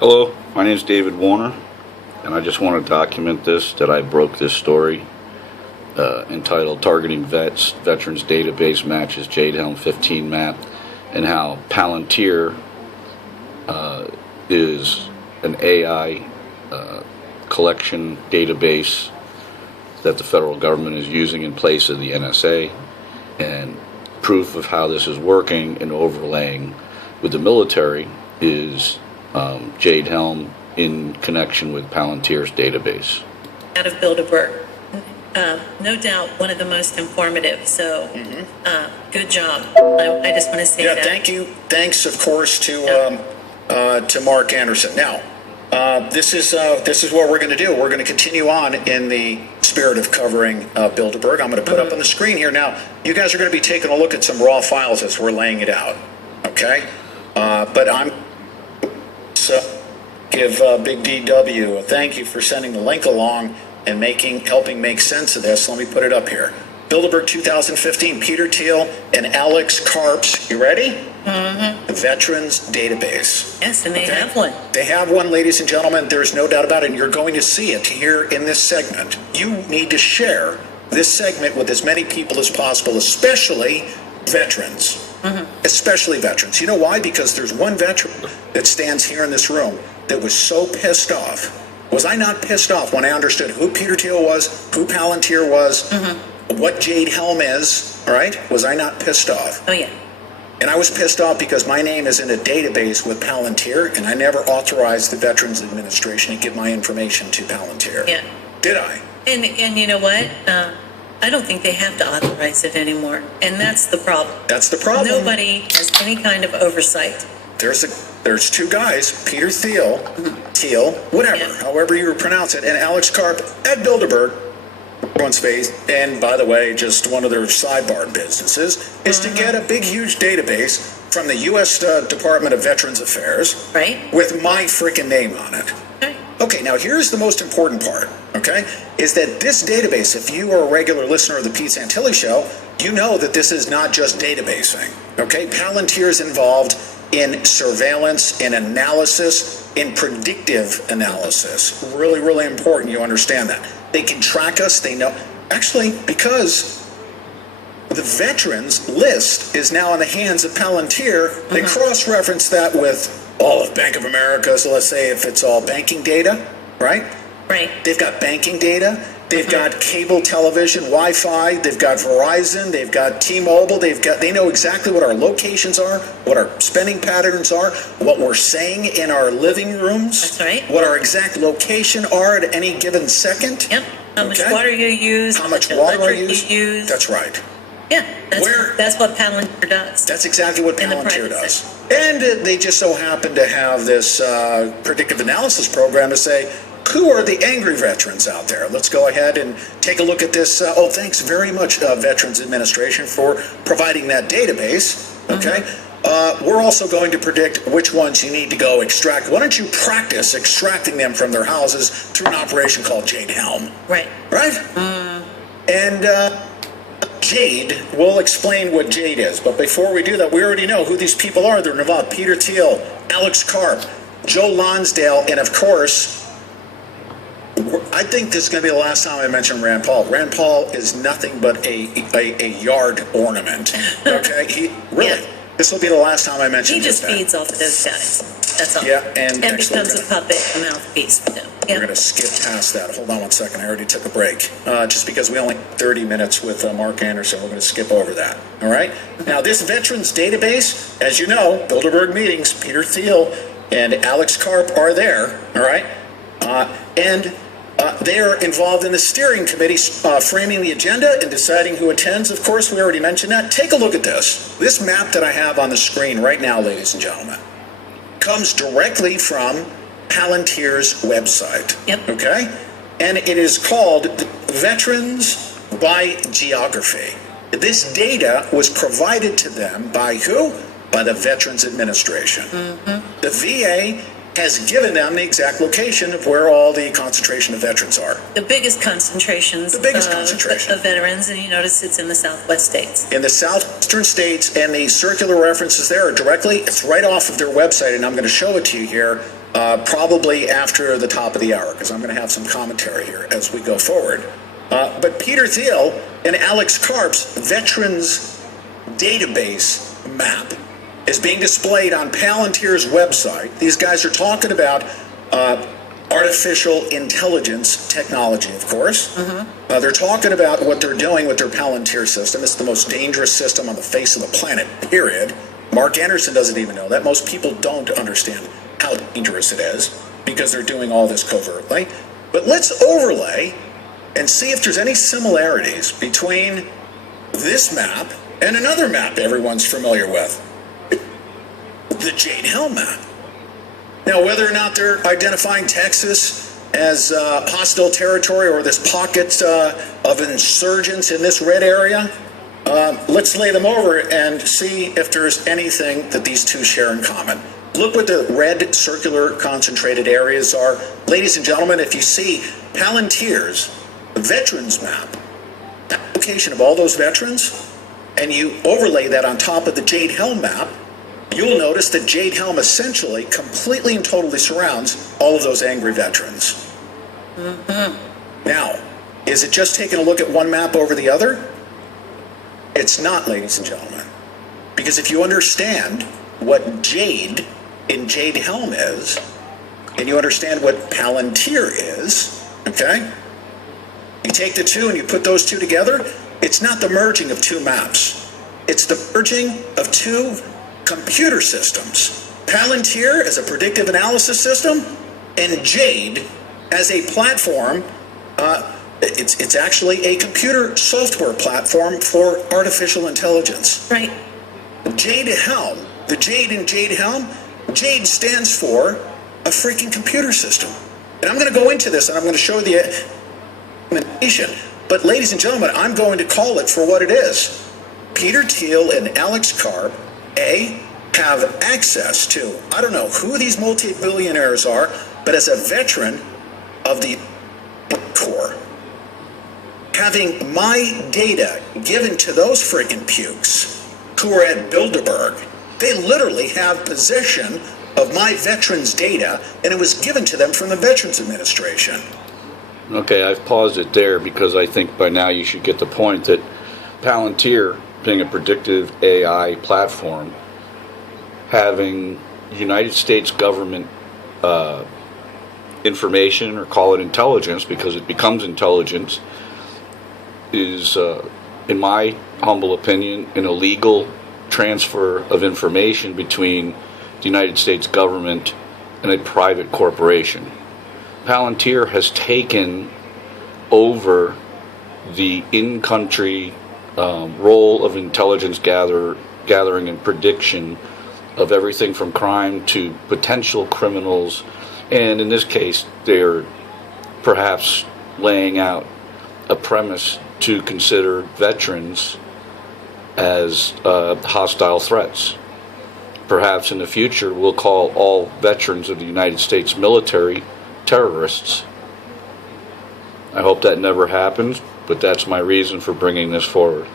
Hello, my name is David Woroner, and I just want to document this, that I broke this story entitled Targeting Veterans Database Matches Jade Helm 15 Map, and how Palantir is an AI collection database that the federal government is using in place of the NSA, and proof of how this is working and overlaying with the military is Jade Helm in connection with Palantir's database. Out of Bilderberg. No doubt one of the most informative, so good job. I just want to say that. Thank you. Thanks, of course, to Mark Anderson. Now, this is what we're going to do. We're going to continue on in the spirit of covering Bilderberg. I'm going to put up on the screen here. Now, you guys are going to be taking a look at some raw files as we're laying it out, okay? But I'm give Big DW a thank you for sending the link along and helping make sense of this. Let me put it up here. Bilderberg 2015, Peter Thiel and Alex Karp's, you ready? The Veterans Database. Yes, and they have one. They have one, ladies and gentlemen. There's no doubt about it, and you're going to see it here in this segment. You need to share this segment with as many people as possible, especially veterans. Especially veterans. You know why? Because there's one veteran that stands here in this room that was so pissed off. Was I not pissed off when I understood who Peter Thiel was, who Palantir was, what Jade Helm is, all right? Was I not pissed off? Oh, yeah. And I was pissed off because my name is in a database with Palantir, and I never authorized the Veterans Administration to give my information to Palantir. Yeah. Did I? And you know what? I don't think they have to authorize it anymore, and that's the problem. That's the problem. Nobody has any kind of oversight. There's two guys, Peter Thiel, whatever, however you pronounce it, and Alex Karp at Bilderberg, everyone's face, and by the way, just one of their sidebar businesses, is to get a big, huge database from the U.S. Department of Veterans Affairs, right, with my freaking name on it. Right. Okay, now here's the most important part, okay, is that this database, if you are a regular listener of the Pete Santilli Show, you know that this is not just databasing, okay? Palantir is involved in surveillance, in analysis, in predictive analysis. Really, really important you understand that. They can track us, they know. Actually, because the veterans list is now in the hands of Palantir, they cross-reference that with all of Bank of America. So let's say if it's all banking data, right? Right. They've got banking data. They've got cable television, Wi-Fi. They've got Verizon. They've got T-Mobile. They know exactly what our locations are, what our spending patterns are, what we're saying in our living rooms. That's right. What our exact location are at any given second. Yep. How much water you use. How much water you use. That's right. Yeah. That's what Palantir does. That's exactly what Palantir does. And they just so happen to have this predictive analysis program to say, who are the angry veterans out there? Let's go ahead and take a look at this. Thanks very much, Veterans Administration, for providing that database. Okay. We're also going to predict which ones you need to go extract. Why don't you practice extracting them from their houses through an operation called Jade Helm? Right. Right? And Jade, we'll explain what Jade is. But before we do that, we already know who these people are. They're involved. Peter Thiel, Alex Karp, Joe Lonsdale, and of course, I think this is going to be the last time I mention Rand Paul. Rand Paul is nothing but a yard ornament. Okay? This will be the last time I mention He just feeds off of those guys. That's all. Yeah, and becomes a puppet, a mouthpiece for them. We're going to skip past that. Hold on one second. I already took a break. Just because we only 30 minutes with Mark Anderson, we're going to skip over that. All right? Now, this veterans database, as you know, Bilderberg meetings, Peter Thiel and Alex Karp are there. All right? And they are involved in the steering committee, framing the agenda and deciding who attends. Of course, we already mentioned that. Take a look at this. This map that I have on the screen right now, ladies and gentlemen, comes directly from Palantir's website. Yep. Okay? And it is called Veterans by Geography. This data was provided to them by who? By the Veterans Administration. The VA has given them the exact location of where all the concentration of veterans are. The biggest concentrations. The biggest concentration. Of veterans, and you notice it's in the Southwest states. In the southwestern states, and the circular references there are directly, it's right off of their website, and I'm going to show it to you here, probably after the top of the hour, because I'm going to have some commentary here as we go forward. But Peter Thiel and Alex Karp's Veterans Database Map is being displayed on Palantir's website. These guys are talking about artificial intelligence technology, of course. They're talking about what they're doing with their Palantir system. It's the most dangerous system on the face of the planet, period. Mark Anderson doesn't even know that. Most people don't understand how dangerous it is because they're doing all this covertly. But let's overlay and see if there's any similarities between this map and another map everyone's familiar with. The Jade Helm map. Now, whether or not they're identifying Texas as hostile territory or this pocket of insurgents in this red area, let's lay them over and see if there's anything that these two share in common. Look what the red circular concentrated areas are. Ladies and gentlemen, if you see Palantir's veterans map, location of all those veterans, and you overlay that on top of the Jade Helm map, you'll notice that Jade Helm essentially completely and totally surrounds all of those angry veterans. Now, is it just taking a look at one map over the other? It's not, ladies and gentlemen. Because if you understand what Jade in Jade Helm is, and you understand what Palantir is, okay? You take the two and you put those two together, it's not the merging of two maps. It's the merging of two computer systems. Palantir as a predictive analysis system, and Jade as a platform. It's actually a computer software platform for artificial intelligence. Right. Jade Helm, the Jade in Jade Helm, Jade stands for a freaking computer system. And I'm going to go into this and I'm going to show the implementation. But ladies and gentlemen, I'm going to call it for what it is. Peter Thiel and Alex Karp, have access to, I don't know who these multi-billionaires are, but as a veteran of the Corps, having my data given to those friggin' pukes who are at Bilderberg, they literally have possession of my veterans' data, and it was given to them from the Veterans Administration. Okay, I've paused it there because I think by now you should get the point that Palantir, being a predictive AI platform, having United States government information, or call it intelligence because it becomes intelligence, is, in my humble opinion, an illegal transfer of information between the United States government and a private corporation. Palantir has taken over the in-country role of intelligence gathering and prediction of everything from crime to potential criminals, and in this case they're perhaps laying out a premise to consider veterans as hostile threats. Perhaps in the future we'll call all veterans of the United States military terrorists. I hope that never happens, but that's my reason for bringing this forward.